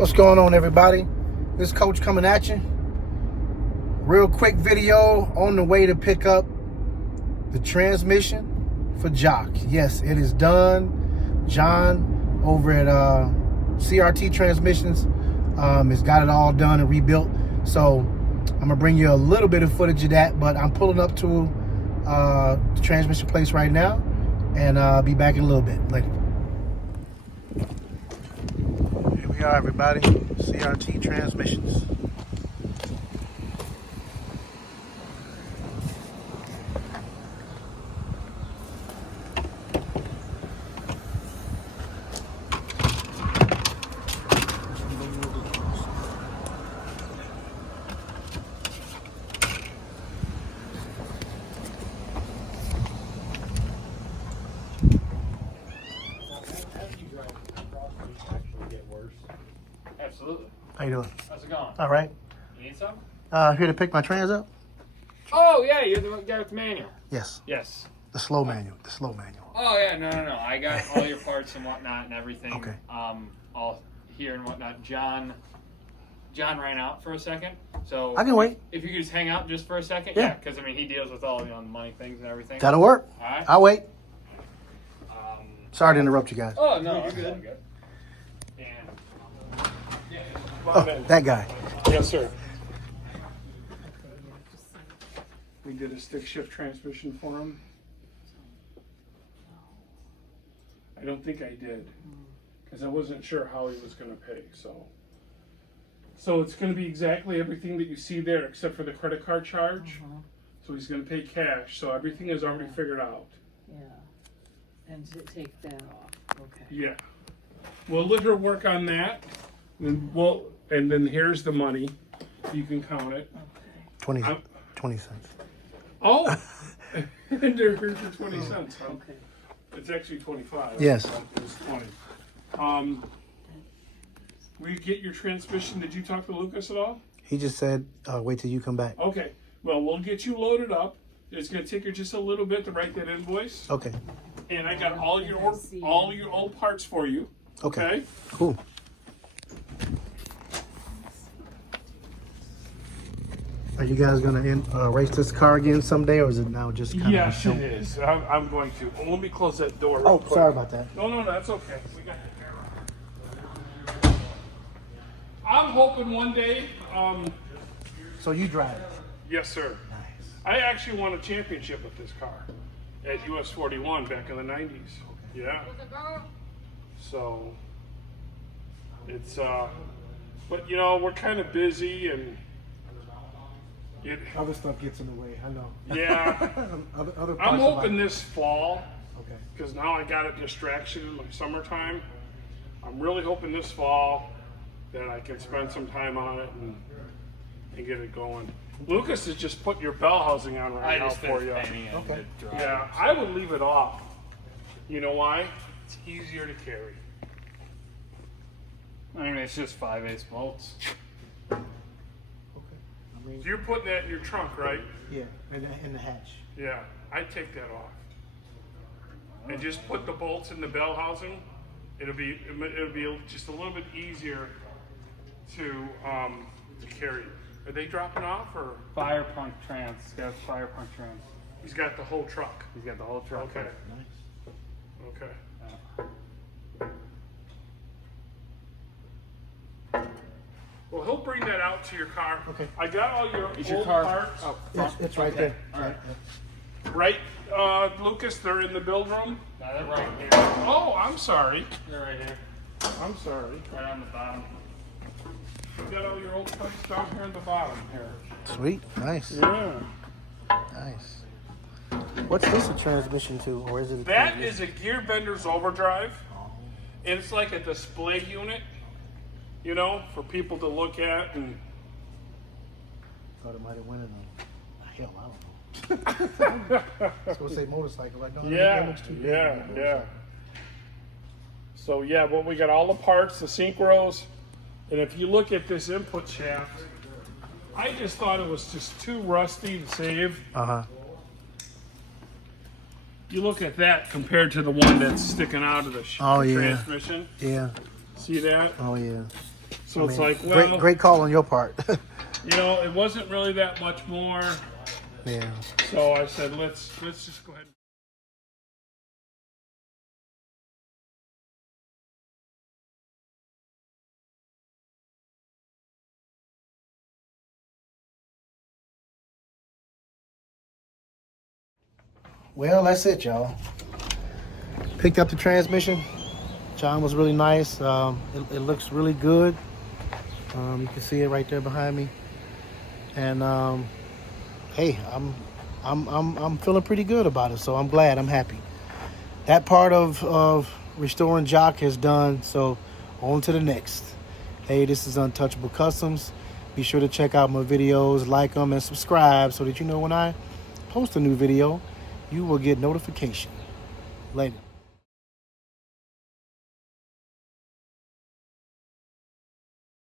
What's going on, everybody? This coach coming at you. Real quick video on the way to pick up the transmission for Jock. Yes, it is done. John over at CRT Transmissions has got it all done and rebuilt. So I'm gonna bring you a little bit of footage of that, but I'm pulling up to the transmission place right now, and I'll be back in a little bit later. Here we are, everybody. CRT Transmissions. Absolutely. How you doing? How's it going? All right. You need some? Here to pick my trans up? Oh, yeah, you're the guy with the manual. Yes. Yes. The slow manual. The slow manual. Oh, yeah, no. I got all your parts and whatnot and everything. Okay. All here and whatnot. John ran out for a second, so I can wait. If you could just hang out just for a second, Yeah. because I mean he deals with all the money things and everything. That'll work. All right. I'll wait. Um, Sorry to interrupt you guys. oh no, you're good. And yeah, Oh, that guy. Yes, sir. We did a stick shift transmission for him. I don't think I did, because I wasn't sure how he was going to pay. So it's going to be exactly everything that you see there, except for the credit card charge. So he's going to pay cash. So everything is already figured out. Yeah, and to take that off, okay. Yeah. We'll let her work on that. And then here's the money. You can count it. Okay. 20 I'm- cents. Oh, and here's the 20 cents. Huh? Okay. It's actually 25. Yes. It's 20. We get your transmission. Did you talk to Lucas at all? He just said, wait till you come back. Okay. Well, we'll get you loaded up. It's going to take her just a little bit to write that invoice. Okay. And I got all your old parts for you. Okay. Okay. Cool. Are you guys gonna race this car again someday, or is it now just kind Yes, of? it is. I'm going to. Well, let me close that door. real Oh, quick. sorry about that. No, that's okay. We got the camera. I'm hoping one day. So you drive it. Yes, sir. Nice. I actually won a championship with this car at US 41 back in the 90s. Yeah. So it's but we're kind of busy and Other stuff gets in the way. I know. yeah. other parts I'm of hoping life. this fall, Okay. because now I got a distraction in my summertime. I'm really hoping this fall that I can spend some time on it and get it going. Lucas is just putting your bell housing on I right now just for finished you. painting it. Okay. to dry. Yeah, I would leave it off. You know why? It's easier to carry. I mean, it's just 5/8 bolts. Okay. I mean, So you're putting that in your trunk, right? yeah, in the hatch. Yeah, I'd take that off. And just put the bolts in the bell housing. It'll be just a little bit easier to carry. Are they dropping off, or Fire punk trans. He's got fire punk trans. he's got the whole truck? He's got the whole truck. Okay, Nice. okay. Well, he'll bring that out to your car. Okay. I got all your Is old your car parts. up It's, front? it's right Okay. there. All right. Right, Lucas, they're in the build room. No, they're right here. Oh, I'm sorry. They're right here. I'm sorry. Right on the bottom. You got all your old parts down here at the bottom here. Sweet. Nice. Yeah. Nice. What's this a transmission to, or is it? That is a gear bender's overdrive. And it's like a display unit, for people to look at. And Thought it might have went in a hell. I don't know. I was gonna say motorcycle. Like, no, that looks too big. yeah. So well, we got all the parts, the synchros, and if you look at this input shaft, I just thought it was just too rusty to save. You look at that compared to the one that's sticking out of the Oh, yeah. transmission. Yeah. See that? Oh yeah. So it's like, great call on your part. you know, it wasn't really that much more. Yeah. So I said, let's just go ahead. Well, that's it, y'all. Picked up the transmission. John was really nice. It looks really good. You can see it right there behind me. And hey, I'm feeling pretty good about it. So I'm glad. I'm happy. That part of restoring Jock is done. So on to the next. Hey, this is Untouchable Customs. Be sure to check out my videos, like them, and subscribe so that you know when I post a new video, you will get notification. Later.